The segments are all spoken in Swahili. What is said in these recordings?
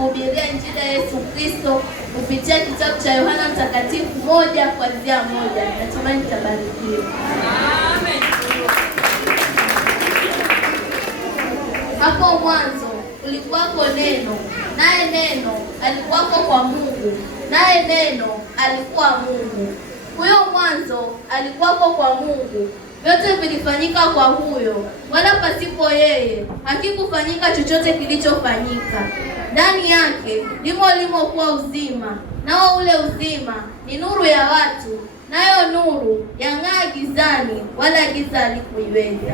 kuhubiria Injili ya Yesu Kristo kupitia kitabu cha Yohana Mtakatifu 1:1. Natumai nitabarikiwa. Amen. Hapo mwanzo kulikuwako neno, naye neno alikuwako kwa Mungu, naye neno alikuwa Mungu. Huyo mwanzo alikuwako kwa Mungu. Vyote vilifanyika kwa huyo, wala pasipo yeye hakikufanyika chochote kilichofanyika. Ndani yake ndimo ulimokuwa uzima, nao ule uzima ni nuru ya watu, nayo nuru yang'aa gizani, wala giza halikuiweza.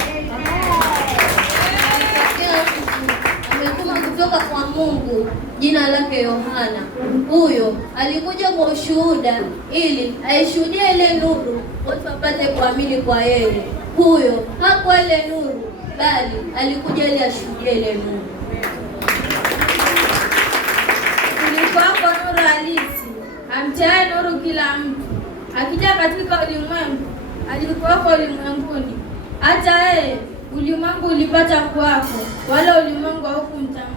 Ametuma kutoka kwa Mungu, jina lake Yohana. Huyo alikuja kwa ushuhuda, ili aishuhudie ile nuru, watu wapate kuamini kwa yeye. Huyo hakuwa ile nuru, bali alikuja ili ashuhudie ile nuru. Kulikuwako nuru halisi, amtiaye nuru kila mtu. Akija katika ulimwengu, alikuwako ulimwenguni. Hata yeye ulimwengu ulipata kuwako, wala ulimwengu haukumtambua.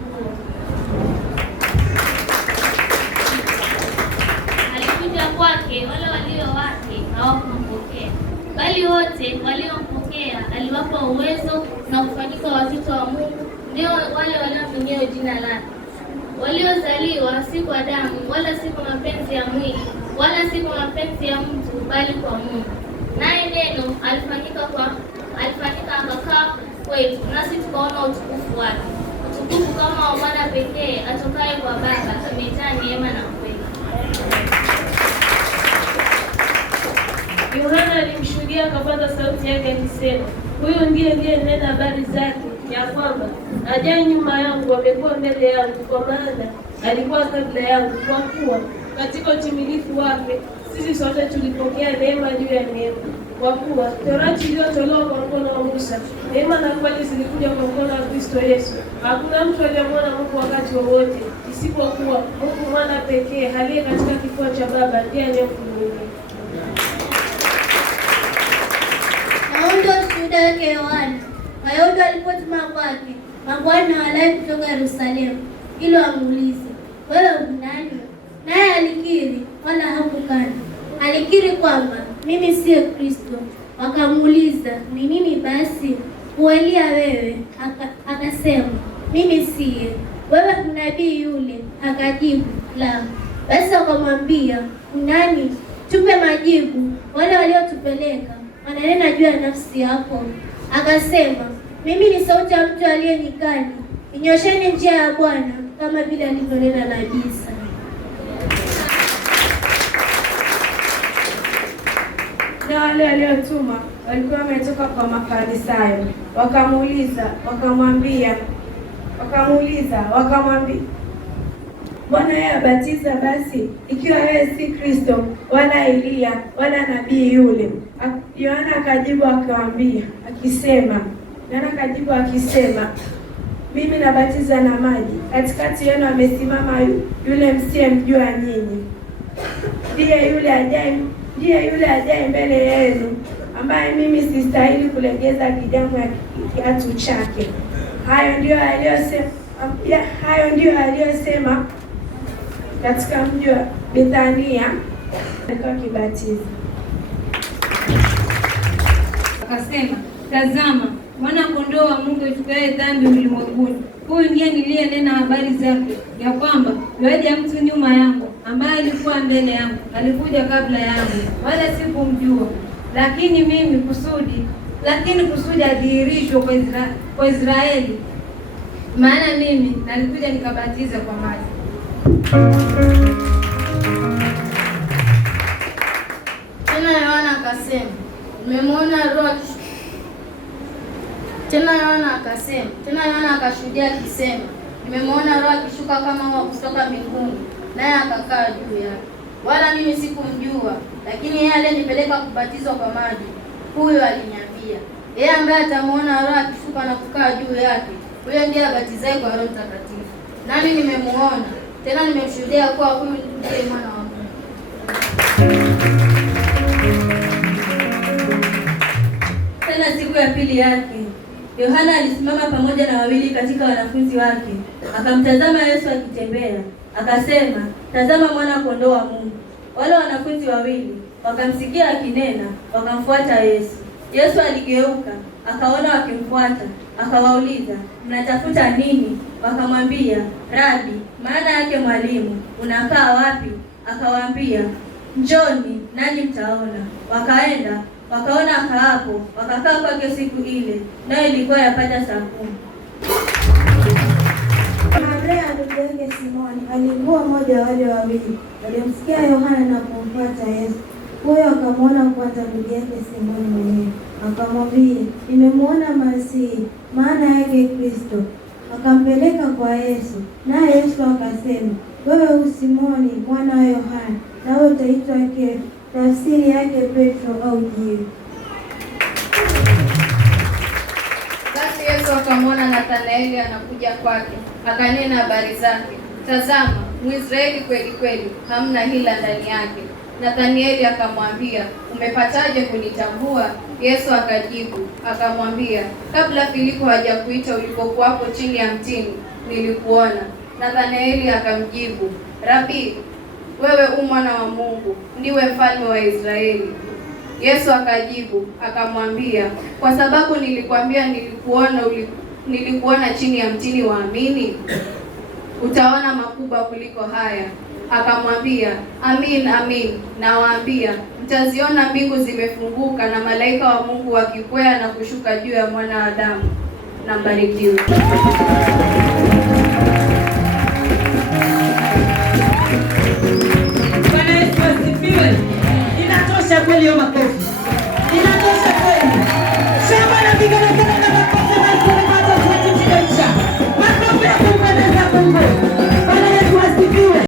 Alikuja kwake, wala walio wake hawakumpokea. Bali wote waliompokea aliwapa uwezo na kufanyika watoto wa Mungu, ndio wale wanaomwamini jina lake. Waliozaliwa si kwa damu, wala si kwa mapenzi ya mwili, wala si kwa mapenzi ya mtu, bali kwa Mungu. Naye neno alifanyika akakaa kwetu, nasi tukaona utukufu wake, utukufu kama wa mwana pekee atokaye kwa Baba, amejaa neema na kweli. Yohana alimshuhudia, akapata sauti yake akisema, huyu ndiye nena habari zake, ya kwamba ajaye nyuma yangu amekuwa mbele yangu, kwa maana alikuwa kabla yangu. Kwa kuwa katika utimilifu wake sisi sote tulipokea neema juu ya neema. Kwa kuwa Torati iliyotolewa kwa mkono wa Musa, neema na kweli zilikuja kwa mkono wa Kristo Yesu. Hakuna mtu aliyemwona Mungu wakati wowote, isipokuwa Mungu mwana pekee aliye katika kifua cha Baba ndiye anayemfunulia. Ndio ushuhuda wake Yohana. Wayahudi walipotuma kwake makuhani na Walawi kutoka Yerusalemu ili wamuulize, wewe ni nani? Naye alikiri, wala hakukana. Alikiri kwamba mimi siye Kristo. Wakamuuliza, ni nini basi? Uelia wewe? Akasema, mimi siye. Wewe nabii yule? Akajibu, la. Basi wakamwambia, nani? Tupe majibu, wale waliotupeleka wananena juu ya nafsi yako. Akasema, mimi ni sauti ya mtu aliye nyikani, inyosheni njia ya Bwana, kama vile alivyonena nabii Isaya. Na wale waliotuma walikuwa wametoka kwa Mafarisayo, wakamuuliza, Bwana yeye abatiza basi, ikiwa yeye si Kristo, wala Elia, wala nabii yule? Yohana akajibu akisema, mimi nabatiza na maji, katikati yenu amesimama yule msiyemjua nyinyi. Ndiye yule ajaye mbele yenu, ambaye mimi sistahili kulegeza kidamu ya kiatu chake. Hayo ndio aliyosema katika mji wa Bethania alikuwa akibatiza. Akasema, tazama, mwana kondoo wa Mungu achukuaye dhambi ulimwenguni. Huyu ndiye niliyenena habari zake, ya kwamba yuaja mtu nyuma yangu, ambaye alikuwa mbele yangu, alikuja kabla yangu, wala sikumjua. Lakini kusudi adhihirishwe kwa Israeli, maana mimi nalikuja nikabatiza kwa maji. Tena Yohana akasema, nimemwona Roho. Tena Yohana akashuhudia akisema, nimemwona Roho akishuka kama moto kutoka mbinguni, naye akakaa juu yake. Wala mimi sikumjua, lakini yeye aliyenipeleka kubatizwa kwa maji, huyo aliniambia, yeye ambaye atamwona Roho akishuka na kukaa juu yake, huyo ndiye abatizaye kwa Roho Mtakatifu. Nami nimemuona, tena nimemshuhudia kuwa huyu ndiye mwana wa Mungu. Tena siku ya pili yake Yohana alisimama pamoja na wawili katika wanafunzi wake, akamtazama Yesu akitembea, akasema, tazama mwana kondoo wa Mungu. Wale wanafunzi wawili wakamsikia akinena, wakamfuata Yesu. Yesu aligeuka, akaona wakimfuata, akawauliza, mnatafuta nini? Wakamwambia, Rabi, maana yake mwalimu, unakaa wapi? Akawaambia, njoni nanyi mtaona. Wakaenda, wakaona akaapo, wakakaa kwake siku ile, nayo ilikuwa yapata saa 10. Andrea ndugu yake Simoni alikuwa mmoja wa wale wawili waliomsikia Yohana na kumfuata Yesu. Huyo akamwona kwanza ndugu yake Simoni mwenyewe, akamwambia, nimemwona Masihi, maana yake Kristo. Akampeleka kwa Yesu, naye Yesu akasema, wewe usimoni mwana wa Yohana, nawe utaitwa Kefa, tafsiri yake Petro au jiwe. Basi Yesu akamwona Nathanaeli anakuja kwake, akanena habari zake, tazama, Mwisraeli kweli kweli, hamna hila ndani yake. Nathanaeli akamwambia, umepataje kunitambua? Yesu akajibu akamwambia, kabla Filipo hajakuita ulipokuwapo chini ya mtini, nilikuona. Nathanaeli akamjibu, Rabi, wewe u mwana wa Mungu, ndiwe mfalme wa Israeli. Yesu akajibu akamwambia, kwa sababu nilikwambia nilikuona chini ya mtini, waamini? Utaona makubwa kuliko haya. Akamwambia, amin amin nawaambia, mtaziona mbingu zimefunguka na malaika wa Mungu wakikwea na kushuka juu ya mwana wa Adamu. Na mbarikiwe. Bwana Yesu asifiwe. Inatosha kweli hiyo.